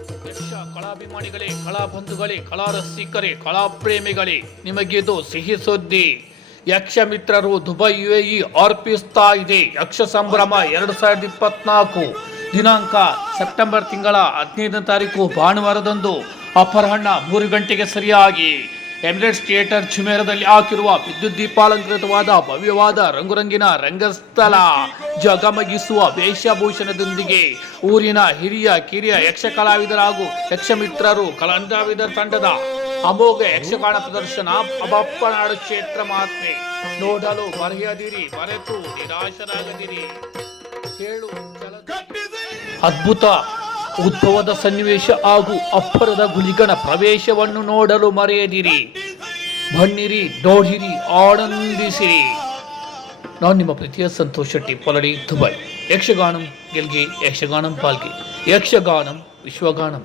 ಯಕ್ಷ ಕಲಾಭಿಮಾನಿಗಳೇ, ಕಲಾಬಂಧುಗಳೇ, ಕಲಾರಸಿಕರೇ, ಕಲಾಪ್ರೇಮಿಗಳೇ, ನಿಮಗಿದು ಸಿಹಿ ಸುದ್ದಿ. ಯಕ್ಷ ಮಿತ್ರರು ದುಬೈ UAE ಅರ್ಪಿಸ್ತಾ ಇದೆ ಯಕ್ಷ ಸಂಭ್ರಮ 2024 ದಿನಾಂಕ ಸೆಪ್ಟೆಂಬರ್ ತಿಂಗಳ 15ನೇ ತಾರೀಕು ಭಾನುವಾರದಂದು ಅಪರಾಹ್ನ 3 ಗಂಟೆಗೆ ಸರಿಯಾಗಿ ಎಮಿರೇಟ್ಸ್ ಥಿಯೇಟರ್ ಚಿಮೇರದಲ್ಲಿ ಹಾಕಿರುವ ವಿದ್ಯುತ್ ದೀಪಾಲಂಕೃತವಾದ ಭವ್ಯವಾದ ರಂಗುರಂಗಿನ ರಂಗಸ್ಥಳ ಜಗಮಗಿಸುವ ವೇಷಭೂಷಣದೊಂದಿಗೆ ಊರಿನ ಹಿರಿಯ ಕಿರಿಯ ಯಕ್ಷ ಕಲಾವಿದರ ಹಾಗೂ ಯಕ್ಷ ಮಿತ್ರರು ಕಲಾವಿದರ ತಂಡದ ಅಮೋಘ ಯಕ್ಷಗಾನ ಪ್ರದರ್ಶನ ಅಬಪ್ಪನಾಡು ಕ್ಷೇತ್ರ ಮಹಾತ್ಮೆ ನೋಡಲು ಮರೆಯದಿರಿ, ಮರೆತು ನಿರಾಶರಾಗದಿರಿ. ಅದ್ಭುತ ಉದ್ಭವದ ಸನ್ನಿವೇಶ ಹಾಗೂ ಅಪ್ಪರದ ಗುಳಿಗನ ಪ್ರವೇಶವನ್ನು ನೋಡಲು ಮರೆಯದಿರಿ. ಬನ್ನಿರಿ, ನೋಡಿರಿ, ಆನಂದಿಸಿರಿ. ನಾನು ನಿಮ್ಮ ಪ್ರೀತಿಯ ಸಂತೋಷ್ ಶೆಟ್ಟಿ, ಪೊಲಡಿ, ದುಬೈ. ಯಕ್ಷಗಾನಂ ಗೆಲ್ಗೆ, ಯಕ್ಷಗಾನಂ ಪಾಲ್ಗೆ, ಯಕ್ಷಗಾನಂ ವಿಶ್ವಗಾನಂ.